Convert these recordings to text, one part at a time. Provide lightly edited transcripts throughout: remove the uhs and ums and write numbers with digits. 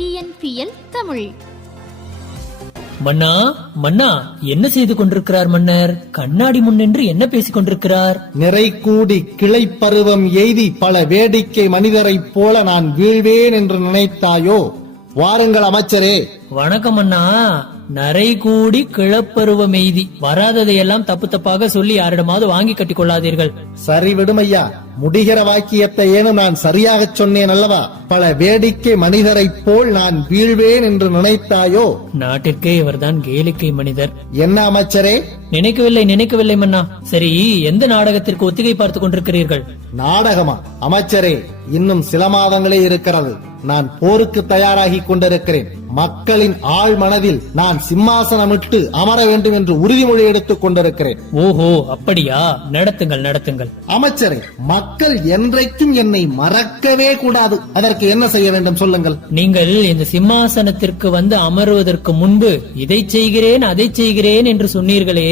TNPL Tamil. மன்னா மன்னா, என்ன செய்து கொண்டிருக்கிறார் மன்னர்? கண்ணாடி முன்னின்று என்ன பேசிக் கொண்டிருக்கிறார்? நிறை கூடி கிளை பருவம் எய்தி பல வேடிக்கை மனிதரைப் போல நான் வீழ்வேன் என்று நினைத்தாயோ? வாருங்கள் அமைச்சரே. வணக்கம் அண்ணா. நரை கூடி கிளப்பருவ மெய்தி, வராததையெல்லாம் தப்பு தப்பாக சொல்லி யாரிடமாவது வாங்கி கட்டிக் கொள்ளாதீர்கள். சரி விடுமையா, முடிகிற வாக்கியத்தை ஏனும் நான் சரியாக சொன்னேன் அல்லவா? பல வேடிக்கை மனிதரைப் போல் நான் வீழ்வேன் என்று நினைத்தாயோ? நாட்டிற்கே இவர்தான் கேளிக்கை மனிதர். என்ன அமைச்சரே? நினைக்கவில்லை மன்னா. சரி, எந்த நாடகத்திற்கு ஒத்திகை பார்த்துக் கொண்டிருக்கிறீர்கள்? நாடகமா? அமைச்சரே, இன்னும் சில மாதங்களே இருக்கிறது. நான் போருக்கு தயாராகி கொண்டிருக்கிறேன். மக்களின் ஆழ் மனதில் நான் சிம்மாசனமிட்டு அமர வேண்டும் என்று உறுதிமொழி எடுத்துக் கொண்டிருக்கிறேன். ஓஹோ, அப்படியா? நடத்துங்கள். அமைச்சரே, மக்கள் என்றைக்கும் என்னை மறக்கவே கூடாது. அதற்கு என்ன செய்ய வேண்டும் சொல்லுங்கள். நீங்கள் இந்த சிம்மாசனத்திற்கு வந்து அமருவதற்கு முன்பு இதை செய்கிறேன் அதை செய்கிறேன் என்று சொன்னீர்களே,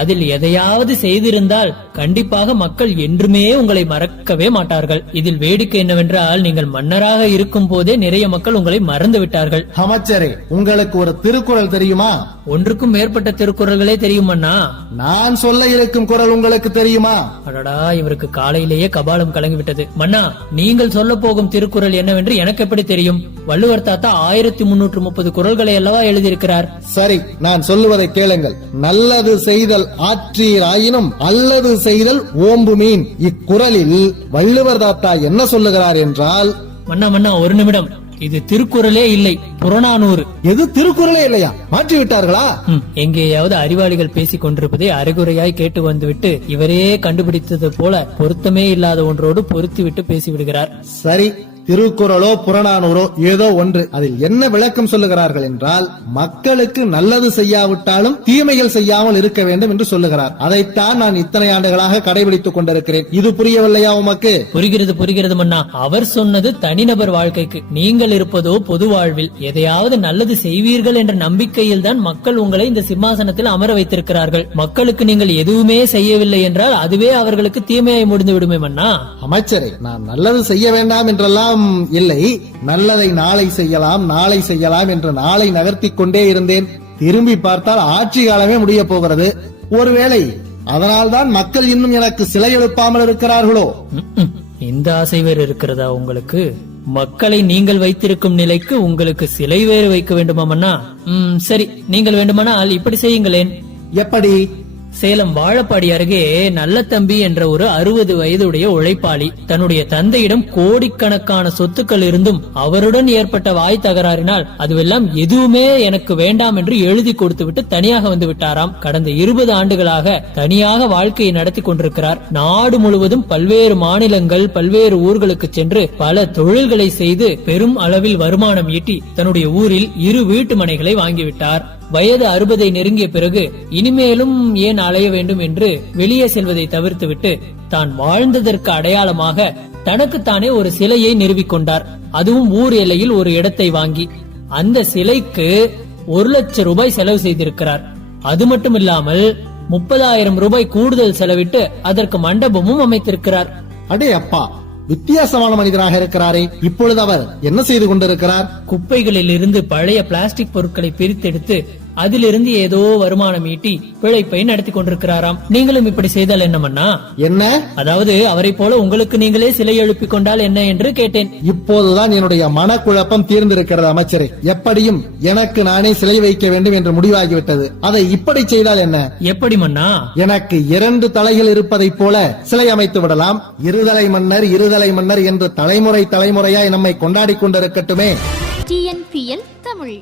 அதில் எதையாவது செய்திருந்தால் கண்டிப்பாக மக்கள் என்றுமே உங்களை மறக்கவே மாட்டார்கள். இதில் வேடிக்கை என்னவென்றால், நீங்கள் மன்னராக இருக்கும் போதே நிறைய மக்கள் உங்களை மறந்து விட்டார்கள். அமைச்சரே, உங்களுக்கு ஒரு திருக்குறள் தெரியுமா? ஒன்றுக்கும் மேற்பட்ட திருக்குறள்களே தெரியும் அண்ணா. நான் சொல்ல இருக்கும் குறள் உங்களுக்கு தெரியுமா? அடடா, இவருக்கு காலையிலேயே கபாலம் கலங்கிவிட்டது. மன்னா, நீங்கள் சொல்ல போகும் திருக்குறள் என்னவென்று எனக்கு எப்படி தெரியும்? வள்ளுவர் தாத்தா 1330 குறள்களை அல்லவா எழுதியிருக்கிறார். சரி, நான் சொல்லுவதை கேளுங்கள். நல்லது செய்தல் ஆற்றீர் ஆயினும் அல்லது செய்தல் ஓம்பு மீன். இக்குறளில் வள்ளுவர் தாத்தா என்ன சொல்லுகிறார் என்றால், மன்னா ஒரு நிமிடம், இது திருக்குறளே இல்லை, புறநானூறு. எது திருக்குறளே இல்லையா? மாற்றி விட்டார்களா? எங்கேயாவது அறிவாளிகள் பேசிக் கொண்டிருப்பதை அரைகுறையாய் கேட்டு வந்துவிட்டு இவரே கண்டுபிடித்தது போல பொருத்தமே இல்லாத ஒன்றோடு பொருத்தி விட்டு பேசிவிடுகிறார். சரி, திருக்குறளோ புறநானூறோ ஏதோ ஒன்று. அதில் என்ன விளக்கம் சொல்லுகிறார்கள் என்றால், மக்களுக்கு நல்லது செய்யாவிட்டாலும் தீமைகள் செய்யாமல் இருக்க வேண்டும் என்று சொல்லுகிறார். அதைத்தான் நான் இத்தனை ஆண்டுகளாக கடைபிடித்துக் கொண்டிருக்கிறேன். இது புரியவில்லையா உமக்கு? புரிகிறது மன்னா. அவர் சொன்னது தனிநபர் வாழ்க்கைக்கு, நீங்கள் இருப்பதோ பொது வாழ்வில். எதையாவது நல்லது செய்வீர்கள் என்ற நம்பிக்கையில் தான் மக்கள் உங்களை இந்த சிம்மாசனத்தில் அமர வைத்திருக்கிறார்கள். மக்களுக்கு நீங்கள் எதுவுமே செய்யவில்லை என்றால் அதுவே அவர்களுக்கு தீமையாய் முடிந்து விடுமே மன்னா. அமைச்சரே, நான் நல்லது செய்ய வேண்டாம் என்றெல்லாம் இல்லை. நல்லதை நாளை செய்யலாம் என்று நாளை நகர்த்தி கொண்டே இருந்தேன். திரும்பி பார்த்தால் ஆட்சி காலமே முடிய போகிறது. ஒருவேளை அதனால்தான் மக்கள் இன்னும் எனக்கு சிலை எழுப்பாமல் இருக்கிறார்களோ? இந்த ஆசை வேறு இருக்கிறதா உங்களுக்கு? மக்களை நீங்கள் வைத்திருக்கும் நிலைக்கு உங்களுக்கு சிலை வேறு வைக்க வேண்டுமாமண்ணா? சரி, நீங்கள் வேண்டுமானால் இப்படி செய்யுங்களேன். எப்படி? சேலம் வாழப்பாடி அருகே நல்ல தம்பி என்ற ஒரு 60 வயதுடைய உழைப்பாளி தன்னுடைய தந்தையிடம் கோடிக்கணக்கான சொத்துக்கள் இருந்தும் அவருடன் ஏற்பட்ட வாய் தகராறினால் அதுவெல்லாம் எதுவுமே எனக்கு வேண்டாம் என்று எழுதி கொடுத்து விட்டு தனியாக வந்து விட்டாராம். கடந்த 20 ஆண்டுகளாக தனியாக வாழ்க்கையை நடத்தி கொண்டிருக்கிறார். நாடு முழுவதும் பல்வேறு மாநிலங்கள், பல்வேறு ஊர்களுக்கு சென்று பல தொழில்களை செய்து பெரும் அளவில் வருமானம் ஈட்டி தன்னுடைய ஊரில் 2 வீட்டு மனைகளை வாங்கிவிட்டார். வயது 60 நெருங்கிய பிறகு இனிமேலும் ஏன் அலைய வேண்டும் என்று வெளியே செல்வதை தவிர்த்துவிட்டு தான் வாழ்ந்ததற்கு அடையாளமாக தனக்குத்தானே ஒரு சிலையை நிறுவிக் கொண்டார். அதுவும் ஊர் எல்லையில் ஒரு இடத்தை வாங்கி அந்த சிலைக்கு 1 லட்சம் ரூபாய் செலவு செய்திருக்கிறார். அது மட்டும் இல்லாமல் 30,000 ரூபாய் கூடுதல் செலவிட்டு அதற்கு மண்டபமும் அமைத்திருக்கிறார். அடே அப்பா, வித்தியாசமான மனிதராக இருக்கிறாரே. இப்பொழுது அவர் என்ன செய்து கொண்டிருக்கிறார்? குப்பைகளில் இருந்து பழைய பிளாஸ்டிக் பொருட்களை பிரித்தெடுத்து அதிலிருந்து ஏதோ வருமானம் ஈட்டி பிழைப்பை நடத்தி கொண்டிருக்கிறாராம். நீங்களும் இப்படி செய்தால் என்னமண்ணா? என்ன? அதாவது அவரை போல உங்களுக்கு நீங்களே சிலை எழுப்பிக் கொண்டால் என்ன என்று கேட்டேன். இப்போதுதான் என்னுடைய மனக்குழப்பம் தீர்ந்திருக்கிறது அமைச்சரே. எப்படியும் எனக்கு நானே சிலை வைக்க வேண்டும் என்று முடிவாகிவிட்டது. அதை இப்படி செய்தால் என்ன? எப்படி மன்னா? எனக்கு 2 தலைகள் இருப்பதை போல சிலை அமைத்து விடலாம். இருதலை மன்னர் என்று தலைமுறையாய் நம்மை கொண்டாடி கொண்டிருக்கட்டுமே. TNPL தமிழ்.